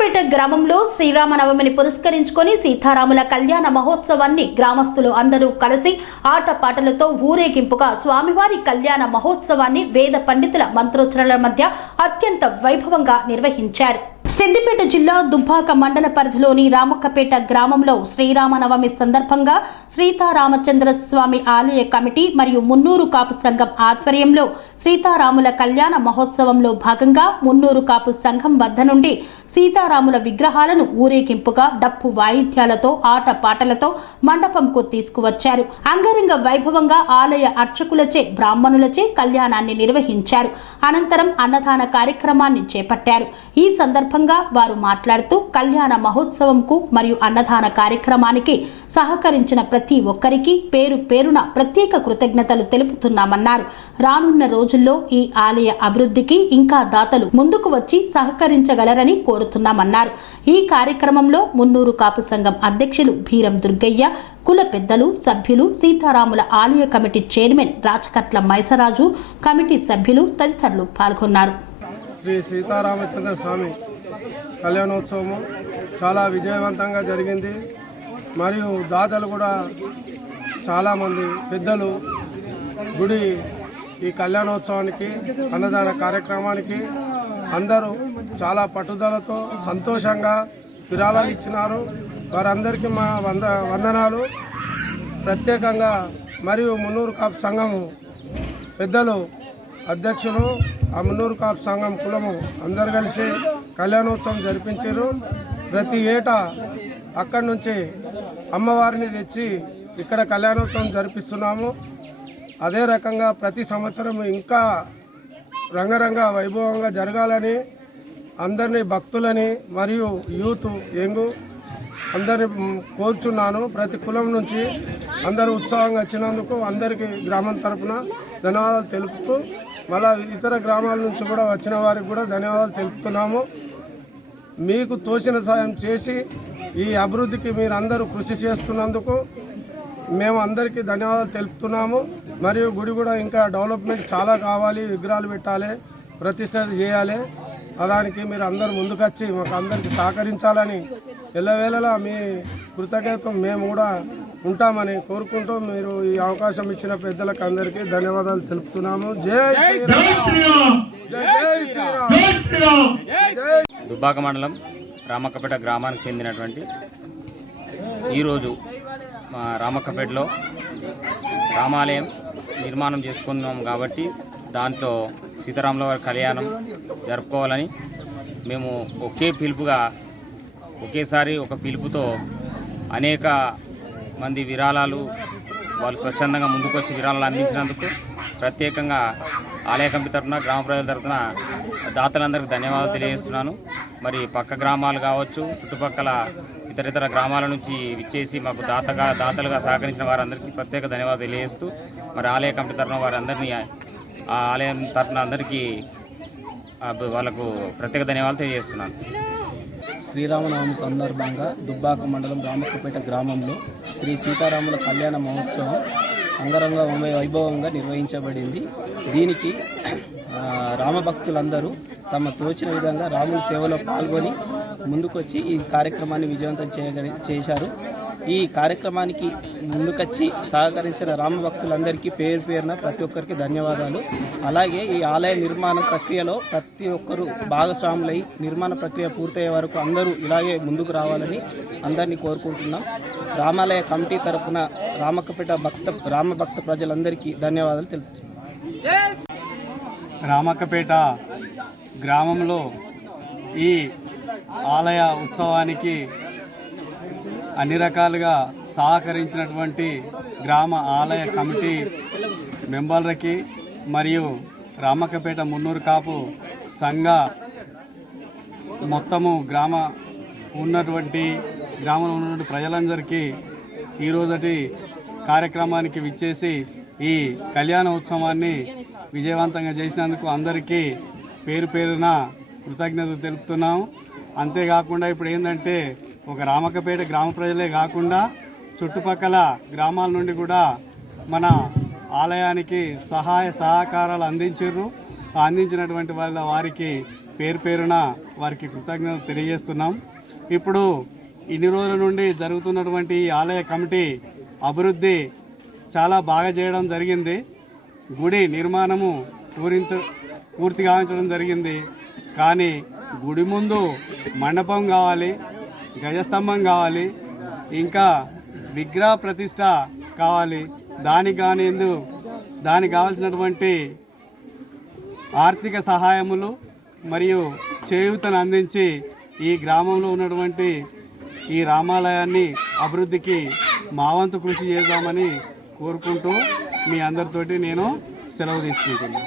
రామక్కపేట గ్రామంలో శ్రీరామనవమిని పురస్కరించుకొని సీతారాముల కళ్యాణ మహోత్సవాన్ని గ్రామస్తులు అందరూ కలిసి ఆటపాటలతో ఊరేగింపుగా స్వామివారి కళ్యాణ మహోత్సవాన్ని వేద పండితుల మంత్రోచ్చరణల మధ్య అత్యంత వైభవంగా నిర్వహించారు. సిద్దిపేట జిల్లా దుబ్బాక మండల పరిధిలోని రామక్కపేట గ్రామంలో శ్రీరామనవమి సందర్భంగా సీతారామచంద్ర స్వామి ఆలయ కమిటీ మరియు మున్నూరు కాపు సంఘం ఆధ్వర్యంలో సీతారాముల కళ్యాణ మహోత్సవంలో భాగంగా మున్నూరు కాపు సంఘం వద్ద నుండి సీతారాముల విగ్రహాలను ఊరేగింపుగా డప్పు వాయిద్యాలతో ఆట పాటలతో మండపంకు తీసుకువచ్చారు. అంగరంగ వైభవంగా ఆలయ అర్చకులచే బ్రాహ్మణులచే కళ్యాణాన్ని నిర్వహించారు. అనంతరం అన్నదాన కార్యక్రమాన్ని చేపట్టారు. ఈ సందర్భంగా వారు మాట్లాడుతూ కళ్యాణ మహోత్సవంకు మరియు అన్నదాన కార్యక్రమానికి సహకరించిన ప్రతి ఒక్కరికి పేరు పేరున ప్రత్యేక కృతజ్ఞతలు తెలుపుతున్నామన్నారు. రానున్న రోజుల్లో ఈ ఆలయ అభివృద్ధికి ఇంకా దాతలు ముందుకు వచ్చి సహకరించగలరని కోరుతున్నామన్నారు. ఈ కార్యక్రమంలో మున్నూరు కాపు సంఘం అధ్యక్షులు భీరం దుర్గయ్య కుల పెద్దలు సభ్యులు సీతారాముల ఆలయ committee chairman Rachakatla Maisaraju committee సభ్యులు తదితరులు పాల్గొన్నారు. శ్రీ సీతారామచంద్ర స్వామి కళ్యాణోత్సవము చాలా విజయవంతంగా జరిగింది. మరియు దాతలు కూడా చాలామంది పెద్దలు గుడి ఈ కళ్యాణోత్సవానికి అన్నదాన కార్యక్రమానికి అందరూ చాలా పట్టుదలతో సంతోషంగా విరాళాలు ఇచ్చినారు. వారందరికీ మా వంద వందనాలు. ప్రత్యేకంగా మరియు మున్నూరు కాపు సంఘము పెద్దలు అధ్యక్షులు ఆ కాప్ సంఘం కులము అందరు కలిసి కళ్యాణోత్సవం జరిపించారు. ప్రతి ఏటా అక్కడి నుంచి అమ్మవారిని తెచ్చి ఇక్కడ కళ్యాణోత్సవం జరిపిస్తున్నాము. అదే రకంగా ప్రతి సంవత్సరం ఇంకా రంగరంగ వైభవంగా జరగాలని అందరినీ భక్తులని మరియు యూత్ యంగు అందరిని కోరుచున్నాను. ప్రతి కులం నుంచి అందరూ ఉత్సాహంగా వచ్చినందుకు అందరికీ గ్రామం తరపున ధన్యవాదాలు తెలుపుతూ మళ్ళా ఇతర గ్రామాల నుంచి కూడా వచ్చిన వారికి కూడా ధన్యవాదాలు తెలుపుతున్నాము. మీకు తోచిన సాయం చేసి ఈ అభివృద్ధికి మీరు అందరూ కృషి చేస్తున్నందుకు మేము అందరికీ ధన్యవాదాలు తెలుపుతున్నాము. మరియు గుడి కూడా ఇంకా డెవలప్మెంట్ చాలా కావాలి విగ్రహాలు పెట్టాలి ప్రతిష్ట చేయాలి. దానికి మీరు అందరు ముందుకొచ్చి మాకు అందరికీ సహకరించాలని ఎల్లవేళలా మీ కృతజ్ఞత మేము కూడా ఉంటామని కోరుకుంటూ మీరు ఈ అవకాశం ఇచ్చిన పెద్దలకు అందరికీ ధన్యవాదాలు తెలుపుతున్నాము. జై శ్రీరామ్. జై జై శ్రీరామ్. జై దుబ్బాక మండలం రామక్కపేట గ్రామానికి చెందినటువంటి ఈరోజు మా రామక్కపేటలో రామాలయం నిర్మాణం చేసుకున్నాం కాబట్టి దాంట్లో సీతారాముల వారి కళ్యాణం జరుపుకోవాలని మేము ఒకే పిలుపుగా ఒకేసారి ఒక పిలుపుతో అనేక మంది విరాళాలు వాళ్ళు స్వచ్ఛందంగా ముందుకొచ్చి విరాళాలు అందించినందుకు ప్రత్యేకంగా ఆలయ కమిటీ తరఫున గ్రామ ప్రజల తరఫున దాతలందరికీ ధన్యవాదాలు తెలియజేస్తున్నాను. మరి పక్క గ్రామాలు కావచ్చు చుట్టుపక్కల ఇతరితర గ్రామాల నుంచి విచ్చేసి మాకు దాతగా దాతలుగా సహకరించిన వారందరికీ ప్రత్యేక ధన్యవాదాలు తెలియజేస్తూ మరి ఆలయ కమిటీ తరఫున వారందరినీ ఆ ఆలయం తరఫున అందరికీ వాళ్ళకు ప్రత్యేక ధన్యవాదాలు తెలియజేస్తున్నాను. శ్రీరామనవమి సందర్భంగా దుబ్బాక మండలం రామక్కపేట గ్రామంలో శ్రీ సీతారాముల కళ్యాణ మహోత్సవం అంగరంగ వైభవంగా నిర్వహించబడింది. దీనికి రామభక్తులందరూ తమ తోచిన విధంగా రాముని సేవలో పాల్గొని ముందుకొచ్చి ఈ కార్యక్రమాన్ని విజయవంతం చేయగలి చేశారు. ఈ కార్యక్రమానికి ముందుకొచ్చి సహకరించిన రామభక్తులందరికీ పేరు పేరున ప్రతి ఒక్కరికి ధన్యవాదాలు. అలాగే ఈ ఆలయ నిర్మాణ ప్రక్రియలో ప్రతి ఒక్కరూ భాగస్వాములై నిర్మాణ ప్రక్రియ పూర్తయ్యే వరకు అందరూ ఇలాగే ముందుకు రావాలని అందరినీ కోరుకుంటున్నాం. రామాలయ కమిటీ తరపున రామక్కపేట భక్త రామభక్త ప్రజలందరికీ ధన్యవాదాలు తెలుపుతున్నాం. రామక్కపేట గ్రామంలో ఈ ఆలయ ఉత్సవానికి అన్ని రకాలుగా సహకరించినటువంటి గ్రామ ఆలయ కమిటీ మెంబర్లకి మరియు రామక్కపేట మున్నూరు కాపు సంఘ మొత్తము గ్రామ ఉన్నటువంటి గ్రామంలో ఉన్నటువంటి ప్రజలందరికీ ఈరోజటి కార్యక్రమానికి విచ్చేసి ఈ కళ్యాణ ఉత్సవాన్ని విజయవంతంగా చేసినందుకు అందరికీ పేరు పేరున కృతజ్ఞతలు తెలుపుతున్నాము అంతేకాకుండా ఇప్పుడు ఏంటంటే ఒక రామకపేట గ్రామ ప్రజలే కాకుండా చుట్టుపక్కల గ్రామాల నుండి కూడా మన ఆలయానికి సహాయ సహకారాలు అందించారు అందించినటువంటి వాళ్ళ వారికి పేరు పేరున వారికి కృతజ్ఞతలు తెలియజేస్తున్నాం. ఇప్పుడు ఇన్ని రోజుల నుండి జరుగుతున్నటువంటి ఈ ఆలయ కమిటీ అభివృద్ధి చాలా బాగా చేయడం జరిగింది. గుడి నిర్మాణము పూరించ పూర్తి కావించడం జరిగింది. కానీ గుడి ముందు మండపం కావాలి. గజస్తంభం కావాలి. ఇంకా విగ్రహ ప్రతిష్ట కావాలి. దానికి కానిందు దానికి కావాల్సినటువంటి ఆర్థిక సహాయములు మరియు చేయూతను అందించి ఈ గ్రామంలో ఉన్నటువంటి ఈ రామాలయాన్ని అభివృద్ధికి మా వంతు కృషి చేద్దామని కోరుకుంటూ మీ అందరితోటి నేను సెలవు తీసుకుంటున్నాను.